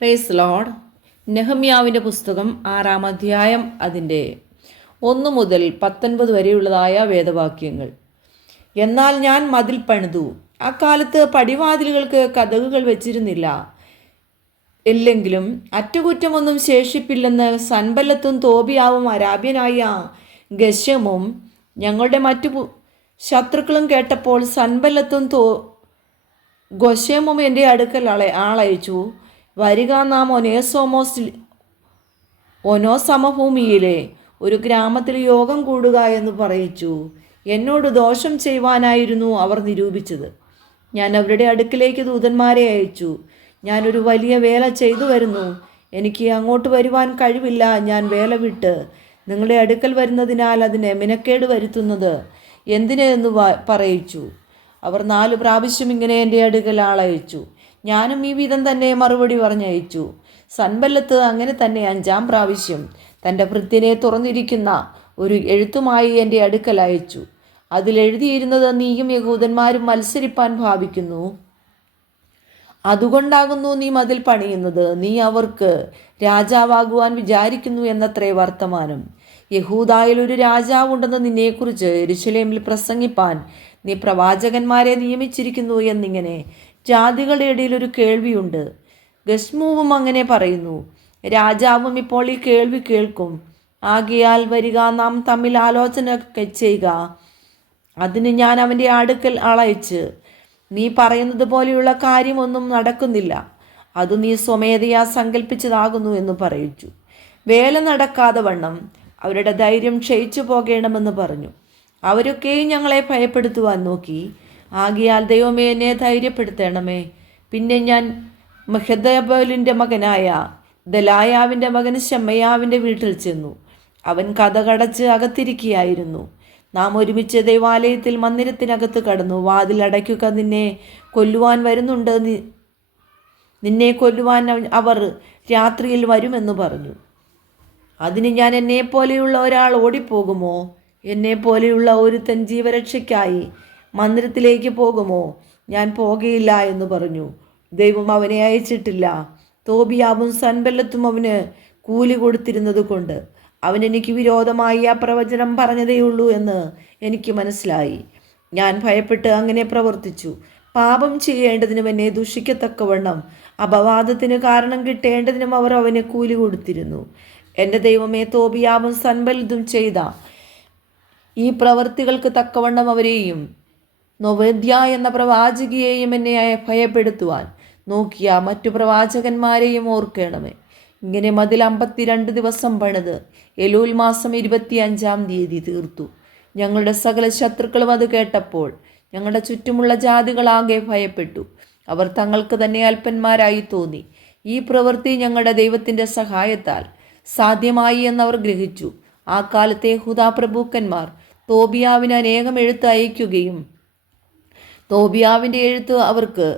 Praise Lord. നെഹമ്യാവിൻ്റെ പുസ്തകം 6-ാം അധ്യായം അതിൻ്റെ 1 മുതൽ 19 വരെയുള്ളതായ വേദവാക്യങ്ങൾ. എന്നാൽ ഞാൻ മതിൽ പണിതു. അക്കാലത്ത് പടിവാതിലുകൾക്ക് കതകുകൾ വെച്ചിരുന്നില്ല. ഇല്ലെങ്കിലും അറ്റകുറ്റമൊന്നും ശേഷിപ്പില്ലെന്ന് സൻബല്ലത്തും തോബിയാവും അരാബ്യനായ ഗശമും ഞങ്ങളുടെ മറ്റു ശത്രുക്കളും കേട്ടപ്പോൾ സൻബല്ലത്തും ഗൊശേമും എൻ്റെ അടുക്കൽ ആളയച്ചു. വരിക, നാം ഒനോസമഭൂമിയിലെ ഒരു ഗ്രാമത്തിൽ യോഗം കൂടുക എന്ന് പറയിച്ചു. എന്നോട് ദോഷം ചെയ്യുവാനായിരുന്നു അവർ നിരൂപിച്ചത്. ഞാൻ അവരുടെ അടുക്കിലേക്ക് ദൂതന്മാരെ അയച്ചു. ഞാനൊരു വലിയ വേല ചെയ്തു വരുന്നു, എനിക്ക് അങ്ങോട്ട് വരുവാൻ കഴിവില്ല. ഞാൻ വേല വിട്ട് നിങ്ങളുടെ അടുക്കൽ വരുന്നതിനാൽ അതിന് മിനക്കേട് വരുത്തുന്നത് എന്തിന് എന്ന് പറയിച്ചു. അവർ 4 പ്രാവശ്യം ഇങ്ങനെ എൻ്റെ അടുക്കൽ ആളയച്ചു. ഞാനും ഈ വിധം തന്നെ മറുപടി പറഞ്ഞയച്ചു. സൻബല്ലത്ത് അങ്ങനെ തന്നെ 5-ാം പ്രാവശ്യം തൻ്റെ ഭൃത്യനെ തുറന്നിരിക്കുന്ന ഒരു എഴുത്തുമായി എൻ്റെ അടുക്കൽ അയച്ചു. അതിലെഴുതിയിരുന്നത്, നീയും യഹൂദന്മാരും മത്സരിപ്പാൻ ഭാവിക്കുന്നു, അതുകൊണ്ടാകുന്നു നീ മതിൽ പണിയുന്നത്. നീ അവർക്ക് രാജാവാകുവാൻ വിചാരിക്കുന്നു എന്നത്രേ വർത്തമാനം. യഹൂദായിൽ ഒരു രാജാവുണ്ടെന്ന് നിന്നെക്കുറിച്ച് യെരൂശലേമിൽ പ്രസംഗിപ്പാൻ നീ പ്രവാചകന്മാരെ നിയമിച്ചിരിക്കുന്നു എന്നിങ്ങനെ ജാതികളുടെ ഇടയിൽ ഒരു കേൾവിയുണ്ട്. ഗസ്മൂവും അങ്ങനെ പറയുന്നു. രാജാവും ഇപ്പോൾ ഈ കേൾവി കേൾക്കും. ആകയാൽ വരിക, നാം തമ്മിൽ ആലോചന ചെയ്യുക. അതിന് ഞാൻ അവൻ്റെ അടുക്കൽ ആളയച്ച്, നീ പറയുന്നത് പോലെയുള്ള കാര്യമൊന്നും നടക്കുന്നില്ല, അത് നീ സ്വമേധയാ സങ്കല്പിച്ചതാകുന്നു എന്ന് പറയിച്ചു. വേല നടക്കാതെ വണ്ണം അവരുടെ ധൈര്യം ക്ഷയിച്ചു പോകണമെന്ന് പറഞ്ഞു. അവരൊക്കെയും ഞങ്ങളെ ഭയപ്പെടുത്തുവാൻ നോക്കി. ആകയാൽ ദൈവമേ, എന്നെ ധൈര്യപ്പെടുത്തണമേ. പിന്നെ ഞാൻ മെഹദബലിൻ്റെ മകനായ ദലായാവിൻ്റെ മകൻ ശമ്മയാവിൻ്റെ വീട്ടിൽ ചെന്നു. അവൻ കതകടച്ച് അകത്തിരിക്കുകയായിരുന്നു. നാം ഒരുമിച്ച് ദൈവാലയത്തിൽ മന്ദിരത്തിനകത്ത് കടന്നു. വാതിൽ അടയ്ക്കുക, നിന്നെ കൊല്ലുവാൻ വരുന്നുണ്ട്, നിന്നെ കൊല്ലുവാൻ അവർ രാത്രിയിൽ വരുമെന്ന് പറഞ്ഞു. അതിന് ഞാൻ, എന്നെപ്പോലെയുള്ള ഒരാൾ ഓടിപ്പോകുമോ? എന്നെപ്പോലെയുള്ള ഒരുത്തൻ ജീവരക്ഷയ്ക്കായി മന്ദിരത്തിലേക്ക് പോകുമോ? ഞാൻ പോകയില്ല എന്ന് പറഞ്ഞു. ദൈവം അവനെ അയച്ചിട്ടില്ല. തോബിയാവും സൻബല്ലത്തും അവന് കൂലി കൊടുത്തിരുന്നത് കൊണ്ട് അവൻ എനിക്ക് വിരോധമായി ആ പ്രവചനം പറഞ്ഞതേയുള്ളൂ എന്ന് എനിക്ക് മനസ്സിലായി. ഞാൻ ഭയപ്പെട്ട് അങ്ങനെ പ്രവർത്തിച്ചു. പാപം ചെയ്യേണ്ടതിനും എന്നെ ദുഷിക്കത്തക്കവണ്ണം അപവാദത്തിന് കാരണം കിട്ടേണ്ടതിനും അവർ അവന് കൂലി കൊടുത്തിരുന്നു. എൻ്റെ ദൈവമേ, തോബിയാവും സൻബല്ലത്തും ചെയ്ത ഈ പ്രവൃത്തികൾക്ക് തക്കവണ്ണം അവരെയും നൊവദ്യ എന്ന പ്രവാചകിയെയും എന്നെ ഭയപ്പെടുത്തുവാൻ നോക്കിയ മറ്റു പ്രവാചകന്മാരെയും ഓർക്കണമേ. ഇങ്ങനെ മതിൽ 52 ദിവസം പണിത് എലൂൽ മാസം 25-ാം തീയതി തീർത്തു. ഞങ്ങളുടെ സകല ശത്രുക്കളും അത് കേട്ടപ്പോൾ ഞങ്ങളുടെ ചുറ്റുമുള്ള ജാതികളാകെ ഭയപ്പെട്ടു. അവർ തങ്ങൾക്ക് തന്നെ അല്പന്മാരായി തോന്നി. ഈ പ്രവൃത്തി ഞങ്ങളുടെ ദൈവത്തിൻ്റെ സഹായത്താൽ സാധ്യമായി എന്നവർ ഗ്രഹിച്ചു. ആ കാലത്തെ യഹൂദാ പ്രഭുക്കന്മാർ തോബിയാവിന് അനേകം എഴുത്ത് അയക്കുകയും തോബിയാവിൻ്റെ എഴുത്ത് അവർക്ക്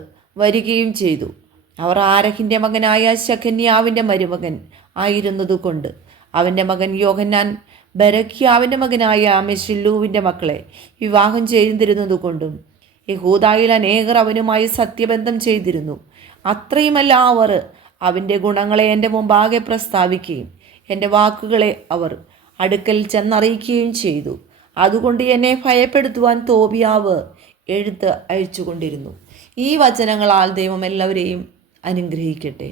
വരികയും ചെയ്തു. അവർ ആരഹിൻ്റെ മകനായ ശഖന്യാവിൻ്റെ മരുമകൻ ആയിരുന്നതുകൊണ്ട് അവൻ്റെ മകൻ യോഹന്നാൻ ബരഖ്യാവിൻ്റെ മകനായ മെശില്ലൂവിൻ്റെ മക്കളെ വിവാഹം ചെയ്തിരുന്നതുകൊണ്ടും യഹൂദായിൽ അനേകർ അവനുമായി സത്യബന്ധം ചെയ്തിരുന്നു. അത്രയുമല്ല, അവർ അവൻ്റെ ഗുണങ്ങളെ എൻ്റെ മുമ്പാകെ പ്രസ്താവിക്കുകയും എൻ്റെ വാക്കുകളെ അവർ അടുക്കൽ ചെന്നറിയിക്കുകയും ചെയ്തു. അതുകൊണ്ട് എന്നെ ഭയപ്പെടുത്തുവാൻ തോബിയാവ് എഴുത്ത് അയച്ചുകൊണ്ടിരുന്നു. ഈ വചനങ്ങളാൽ ദൈവം എല്ലാവരെയും അനുഗ്രഹിക്കട്ടെ.